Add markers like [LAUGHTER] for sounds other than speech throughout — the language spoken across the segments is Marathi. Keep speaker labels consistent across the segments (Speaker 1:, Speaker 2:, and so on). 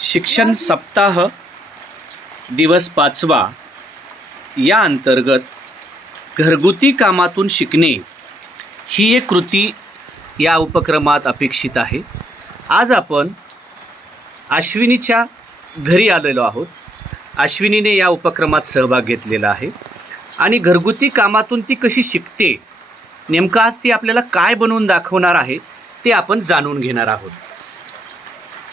Speaker 1: शिक्षण सप्ताह दिवस पाचवा. या अंतर्गत घरगुती कामातून शिकणे ही एक कृती या उपक्रमात अपेक्षित आहे. आज आपण अश्विनीच्या घरी आलेलो आहोत. अश्विनीने या उपक्रमात सहभाग घेतलेला आहे आणि घरगुती कामातून ती कशी शिकते नेमकं आज ती आपल्याला काय बनवून दाखवणार आहे ते आपण जाणून घेणार आहोत.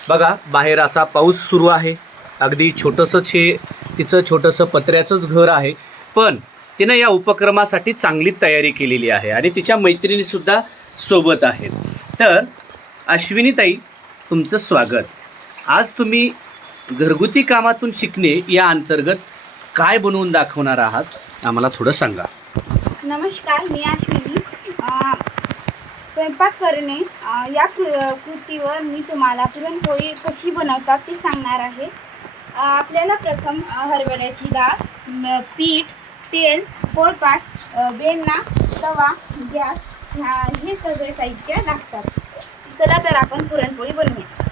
Speaker 1: बघा बाहेर असा पाऊस सुरू आहे. अगदी छोटंसंच हे तिचं छोटंसं पत्र्याचंच घर आहे. पण तिनं या उपक्रमासाठी चांगली तयारी केलेली आहे आणि तिच्या मैत्रिणीसुद्धा सोबत आहेत. तर अश्विनीताई तुमचं स्वागत. आज तुम्ही घरगुती कामातून शिकणे या अंतर्गत काय बनवून दाखवणार आहात? आम्हाला थोडं सांगा.
Speaker 2: नमस्कार मी अश्विनी. स्वयंपाक करणे या कृ कृतीवर मी तुम्हाला पुरणपोळी कशी बनवतात ते सांगणार आहे. आपल्याला प्रथम हरभऱ्याची डाळ पीठ तेल पोळपाट अ, तवा गॅस ह्या हे सगळे साहित्य लागतात. चला तर आपण पुरणपोळी बनवूया.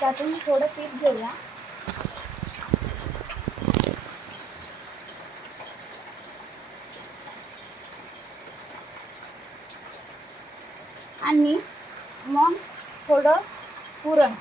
Speaker 2: त्यातून थोडं पीठ घेऊया. आणि मग थोडं पुरण.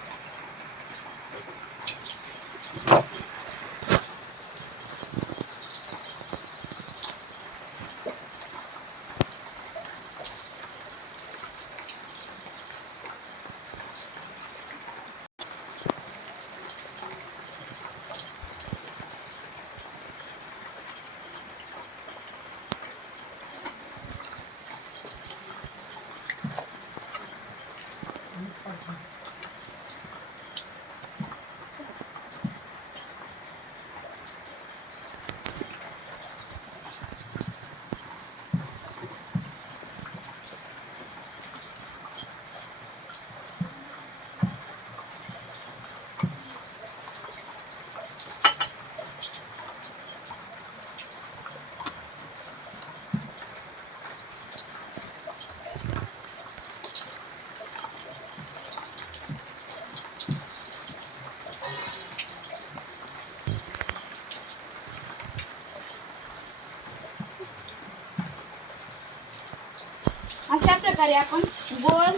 Speaker 2: प्रकारे आपण गोल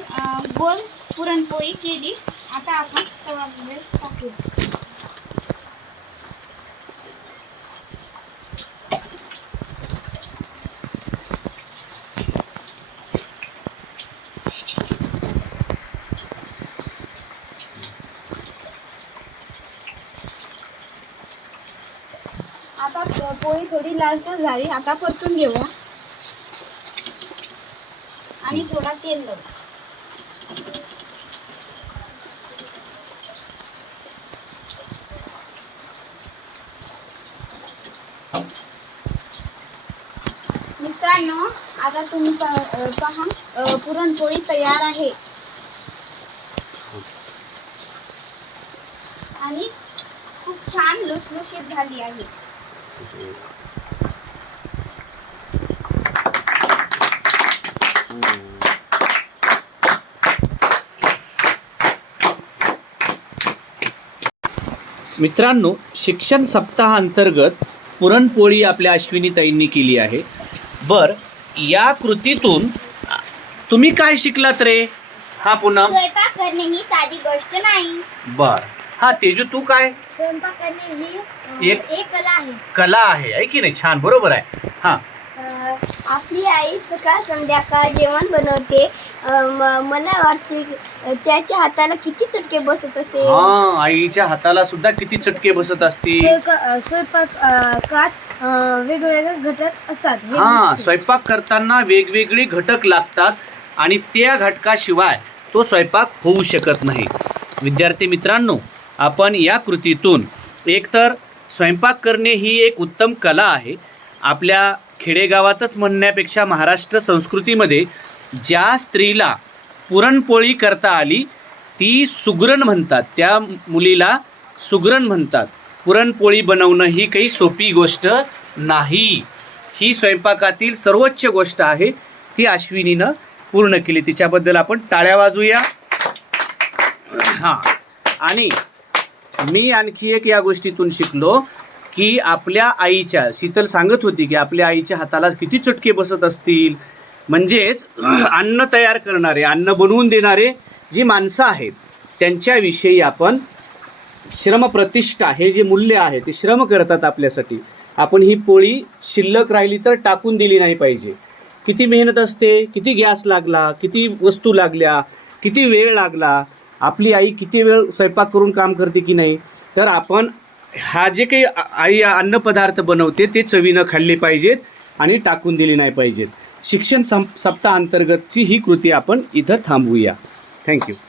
Speaker 2: गोल पुरणपोळी केली. आता आपण तवामध्ये टाकू आता पोळी थोडी लालसर झाली. आता परतून घेऊया. आणि थोडा तेल लावू. मित्रांनो आता तुम्ही पहा पुरणपोळी तयार आहे. आणि खूप छान लुसलुशीत झाली आहे.
Speaker 1: मित्रांनो शिक्षण सप्ताहांतर्गत पुरणपोळी आपल्या अश्विनीताईंनी केली आहे. बर या कृतीतून तुम्ही काय शिकलात रे? हा पुन्हा
Speaker 2: स्वयंपाक करणे ही साधी गोष्ट नाही.
Speaker 1: बर. हा तेजू तू काय?
Speaker 2: स्वयंपाक करणे ही
Speaker 1: एक-
Speaker 2: एक कला आहे.
Speaker 1: कला आहे की नाही? छान बरोबर आहे. हा.
Speaker 2: आपली आई सकाळ संध्याकाळ जेवण बनवते. मला वाटते की त्याच्या हाताला किती चटके बसत असेल?
Speaker 1: हा आईच्या हाताला सुद्धा किती चटके बसत असतील?
Speaker 2: स्वयंपाकात वेगवेगळे घटक असतात. हे.
Speaker 1: स्वयंपाक करताना वेगवेगळे घटक लागतात आणि त्या घटकाशिवाय तो स्वयंपाक होऊ शकत नाही. विद्यार्थी मित्रांनो आपण या कृतीतून एकतर स्वयंपाक करणे ही एक उत्तम कला आहे. आपल्या खेडेगावातच म्हणण्यापेक्षा महाराष्ट्र संस्कृतीमध्ये ज्या स्त्रीला पुरणपोळी करता आली ती सुगरण म्हणतात. त्या मुलीला सुगरण म्हणतात. पुरणपोळी बनवणं ही काही सोपी गोष्ट नाही. ही स्वयंपाकातील सर्वोच्च गोष्ट आहे. ती अश्विनीनं पूर्ण केली. तिच्याबद्दल आपण टाळ्या वाजूया. हां. आणि मी आणखी एक या गोष्टीतून शिकलो. की आपल्या आईच्या शीतल सांगत होती की आपल्या आईच्या हाताला किती चटके बसत असतील. म्हणजेच [CLEARS THROAT] अन्न तयार करणारे अन्न बनवून देणारे जी माणसं आहेत त्यांच्याविषयी आपण श्रमप्रतिष्ठा हे जे मूल्य आहे ते श्रम करतात आपल्यासाठी. आपण ही पोळी शिल्लक राहिली तर टाकून दिली नाही पाहिजे. किती मेहनत असते किती गॅस लागला किती वस्तू लागल्या किती वेळ लागला आपली आई किती वेळ स्वयंपाक करून काम करते की नाही तर आपण हा जे काही आई अन्नपदार्थ बनवते ते चवीनं खाल्ले पाहिजेत आणि टाकून दिले नाही पाहिजेत. शिक्षण सं सप्ताहांतर्गतची ही कृती आपण इथं थांबवूया. थँक्यू